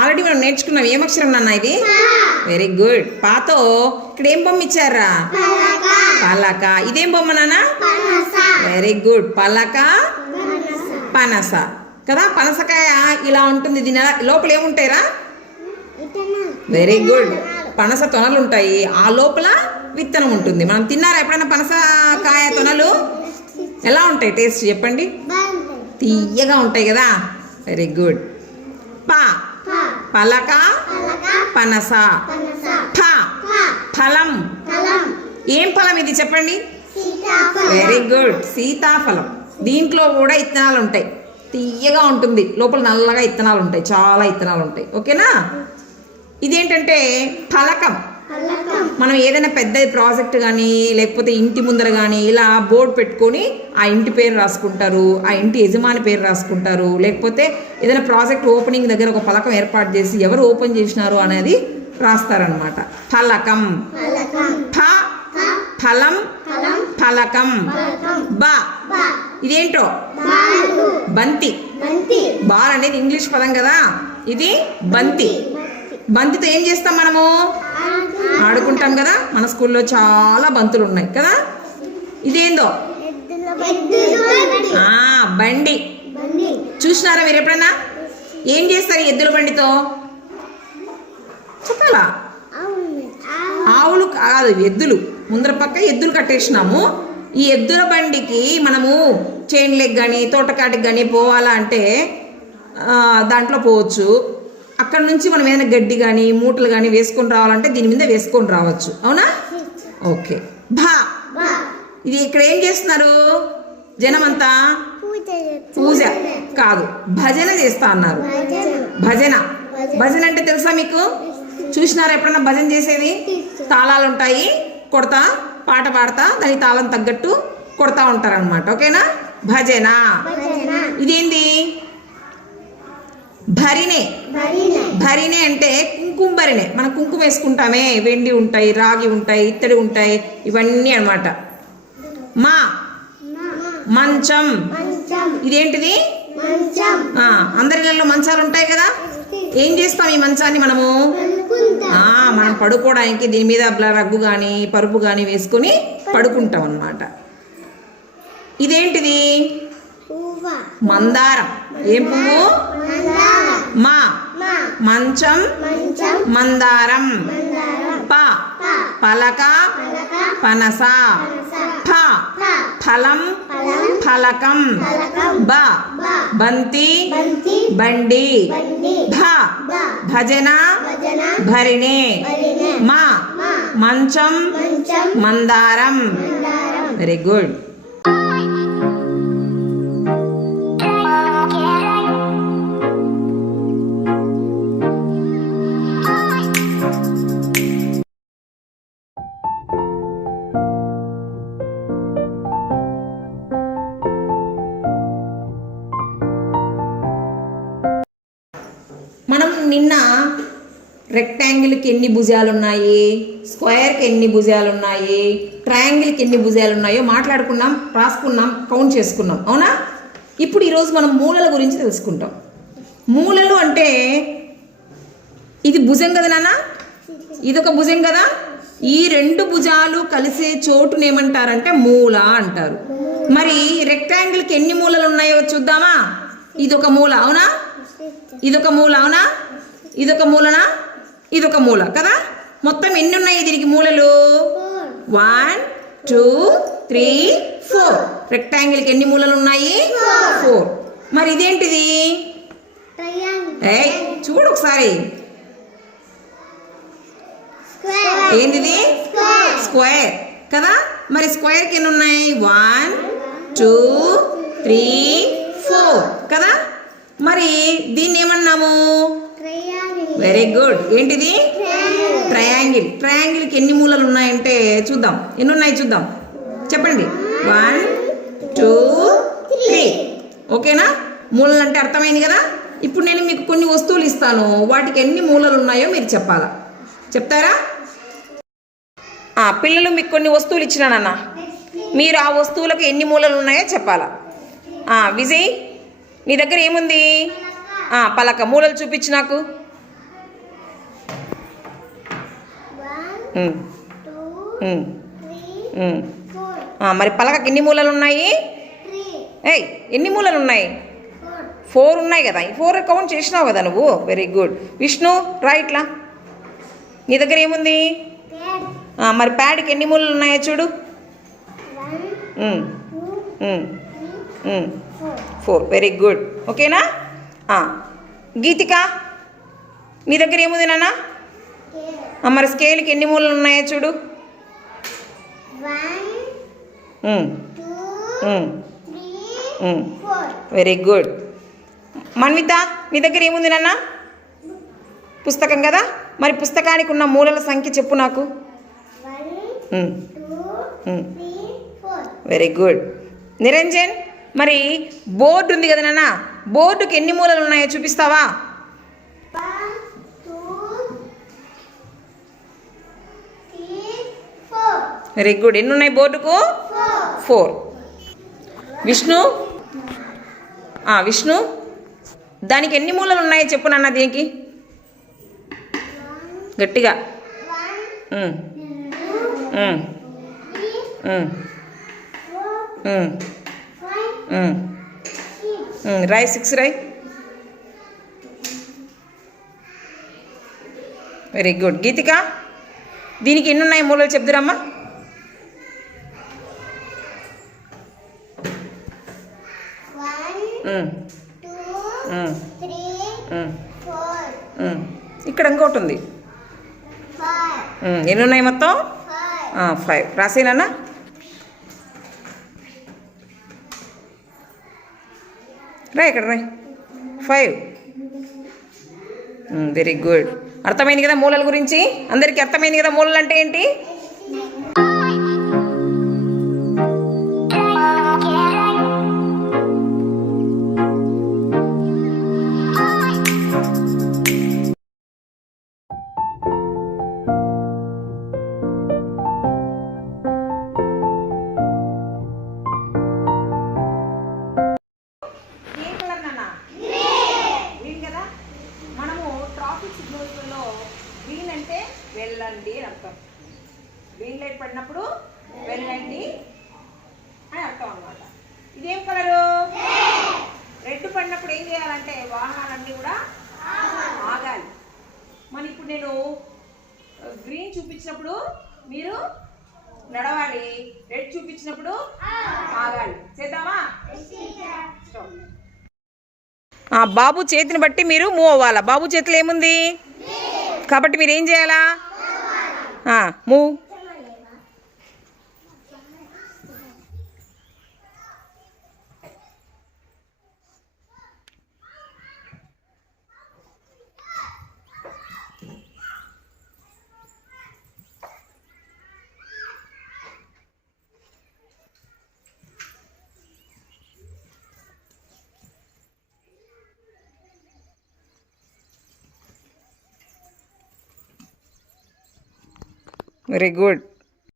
Already మనం నేర్చుకున్నాం. ఏం అక్షరం నాన్న ఇది? Very good. పాతో ఇక్కడ ఏం బొమ్మ ఇచ్చారా? పలక. ఇదేం బొమ్మ నాన్న? Very good. పలక పనస కదా. పనసకాయ ఇలా ఉంటుంది. దీని లోపల ఏముంటాయిరా? Very good. పనస తొనలు ఉంటాయి, ఆ లోపల విత్తనం ఉంటుంది. మనం తిన్నారా ఎప్పుడైనా పనసకాయ తొనలు? ఎలా ఉంటాయి టేస్ట్ చెప్పండి? తీయగా ఉంటాయి కదా. Very good. ప పలక పనస. ఫ ఫలం. ఏం ఫలం ఇది చెప్పండి? Very good. సీతాఫలం. దీంట్లో కూడా ఇత్తనాలు ఉంటాయి, తీయగా ఉంటుంది, లోపల నల్లగా ఇత్తనాలు ఉంటాయి, చాలా ఇత్తనాలు ఉంటాయి. ఓకేనా? ఇదేంటంటే ఫలకం. మనం ఏదైనా పెద్ద ప్రాజెక్ట్ కానీ లేకపోతే ఇంటి ముందర కానీ ఇలా బోర్డు పెట్టుకొని ఆ ఇంటి పేరు రాసుకుంటారు, ఆ ఇంటి యజమాని పేరు రాసుకుంటారు. లేకపోతే ఏదైనా ప్రాజెక్ట్ ఓపెనింగ్ దగ్గర ఒక ఫలకం ఏర్పాటు చేసి ఎవరు ఓపెన్ చేసినారు అనేది రాస్తారనమాట. ఫలకం. ఫ ఫలం ఫలకం. బ ఇదేంటో? బంతి. బాల్ అనేది ఇంగ్లీష్ పదం కదా, ఇది బంతి. బంతితో ఏం చేస్తాం మనము? ఆడుకుంటాం కదా. మన స్కూల్లో చాలా బంతులు ఉన్నాయి కదా. ఇదేందో? బండి. చూసినారా మీరు ఎప్పుడన్నా? ఏం చేస్తారు ఎద్దుల బండితో చెప్పాలా? ఆవులు కాదు, ఎద్దులు. ముందర పక్క ఎద్దులు కట్టేసినాము. ఈ ఎద్దుల బండికి మనము చైన్ లెగ్ కానీ తోటకాటికి కానీ పోవాలా అంటే దాంట్లో పోవచ్చు. అక్కడ నుంచి మనం ఏదైనా గడ్డి కానీ మూటలు కానీ వేసుకొని రావాలంటే దీని మీద వేసుకొని రావచ్చు. అవునా? ఓకే. భా ఇది ఇక్కడ ఏం చేస్తున్నారు జనమంతా? పూజ కాదు, భజన చేస్తా అన్నారు. భజన. భజన అంటే తెలుసా మీకు? చూసినారా ఎప్పుడన్నా భజన చేసేది? తాళాలు ఉంటాయి, కొడతా పాట పాడతా దాని తాళం తగ్గట్టు కొడతా ఉంటారనమాట. ఓకేనా? భజన. ఇదేంది? భరిణే. భరిణే అంటే కుంకుమ భరిణే. మనం కుంకుమ వేసుకుంటామే, వెండి ఉంటాయి, రాగి ఉంటాయి, ఇత్తడి ఉంటాయి, ఇవన్నీ అనమాట. మా మంచం. ఇదేంటిది? అందరిలో మంచాలు ఉంటాయి కదా. ఏం చేస్తాం ఈ మంచాన్ని మనము? మనం పడుకోవడానికి దీని మీద రగ్గు కానీ పరుపు కానీ వేసుకొని పడుకుంటాం అన్నమాట. ఇదేంటిది? మందారం. ఏం పువ్వు? మా మంచం మందారం. ప పలక పనస. ఫ ఫలం ఫలకం. బ బంతి బండి. భ భజన భరిణే. మా మంచం మందారం. Very good. మనం నిన్న రెక్టాంగిల్కి ఎన్ని భుజాలు ఉన్నాయి, స్క్వేర్కి ఎన్ని భుజాలు ఉన్నాయి, ట్రయాంగిల్కి ఎన్ని భుజాలు ఉన్నాయో మాట్లాడుకున్నాం, రాసుకున్నాం, కౌంట్ చేసుకున్నాం. అవునా? ఇప్పుడు ఈరోజు మనం మూలల గురించి తెలుసుకుంటాం. మూలలు అంటే ఇది భుజం కదా నాన్న, ఇదొక భుజం కదా. ఈ రెండు భుజాలు కలిసే చోటుని ఏమంటారంటే మూల అంటారు. మరి రెక్టాంగిల్కి ఎన్ని మూలలు ఉన్నాయో చూద్దామా? ఇదొక మూల. అవునా? ఇదొక మూల. అవునా? ఇదొక మూలనా? ఇదొక మూల కదా. మొత్తం ఎన్ని ఉన్నాయి దీనికి మూలలు? 1 2 3 4. రెక్టాంగిల్కి ఎన్ని మూలలు ఉన్నాయి? 4. మరి ఇదేంటిది? చూడు ఒకసారి. ఏంటిది? స్క్వేర్ కదా. మరి స్క్వేర్కి ఎన్ని ఉన్నాయి? 1 2 3 4 కదా. మరి దీన్ని ఏమన్నాము? Very good. ఏంటిది? ట్రయాంగిల్. ట్రయాంగిల్కి ఎన్ని మూలలు ఉన్నాయంటే చూద్దాం. ఎన్ని ఉన్నాయి చూద్దాం, చెప్పండి. 1 2 3. ఓకేనా? మూలలు అంటే అర్థమైంది కదా. ఇప్పుడు నేను మీకు కొన్ని వస్తువులు ఇస్తాను, వాటికి ఎన్ని మూలలు ఉన్నాయో మీరు చెప్పాలా? చెప్తారా? పిల్లలు మీకు కొన్ని వస్తువులు ఇచ్చినానన్న, మీరు ఆ వస్తువులకు ఎన్ని మూలలు ఉన్నాయో చెప్పాలా? విజయ్ నీ దగ్గర ఏముంది? పలక మూలలు చూపించు నాకు. మరి పలకకి ఎన్ని మూలలు ఉన్నాయి? ఏయ్, ఎన్ని మూలలు ఉన్నాయి? 4 ఉన్నాయి కదా. ఈ 4 కౌంట్ చేసినావు కదా నువ్వు. Very good. విష్ణు రైట్లా. నీ దగ్గర ఏముంది? మరి ప్యాడ్కి ఎన్ని మూలలు ఉన్నాయో చూడు. 4. Very good. ఓకేనా? గీతిక, నీ దగ్గర ఏముంది నాన్న? మరి స్కేల్కి ఎన్ని మూలలు ఉన్నాయో చూడు. 1 2 3 4. Very good. మన్విత, నీ దగ్గర ఏముంది నాన్న? పుస్తకం కదా. మరి పుస్తకానికి ఉన్న మూలల సంఖ్య చెప్పు నాకు. 1 2 3 4. Very good. నిరంజన్, మరి బోర్డు ఉంది కదా నాన్న, బోర్డుకి ఎన్ని మూలలు ఉన్నాయో చూపిస్తావా? 1 2 3 4. Very good. ఎన్ని ఉన్నాయి బోర్డుకు? 4. విష్ణు, విష్ణు, దానికి ఎన్ని మూలలు ఉన్నాయో చెప్పు నాన్న. దీనికి గట్టిగా. 1 రాయ్. 6 రాయ్. Very good. గీతిక, దీనికి ఎన్ని ఉన్నాయి మూలలు చెప్దురమ్మా. 1 2 3 4. ఇక్కడ ఇంకోటి ఉంది. 5. ఎన్ని ఉన్నాయి మొత్తం? 5. రాసేనా? రా ఇక్కడ రా. 5. Very good. అర్థమైంది కదా మూలల గురించి? అందరికీ అర్థమైంది కదా మూలలు అంటే ఏంటి? గ్రీన్ అంటే వెళ్ళండి అని అర్థం. గ్రీన్ లైట్ పడినప్పుడు వెళ్ళండి అని అర్థం అన్నమాట. ఇదేం కలరు? రెడ్ పడినప్పుడు ఏం చేయాలంటే వాహనాలన్నీ కూడా ఆగాలి. మరి ఇప్పుడు నేను గ్రీన్ చూపించినప్పుడు మీరు నడవాలి, రెడ్ చూపించినప్పుడు ఆగాలి. చేద్దామా? బాబు చేతిని బట్టి మీరు మూవ్ అవ్వాలా. బాబు చేతిలో ఏముంది కాబట్టి మీరు ఏం చేయాలా? మూవ్. Very good.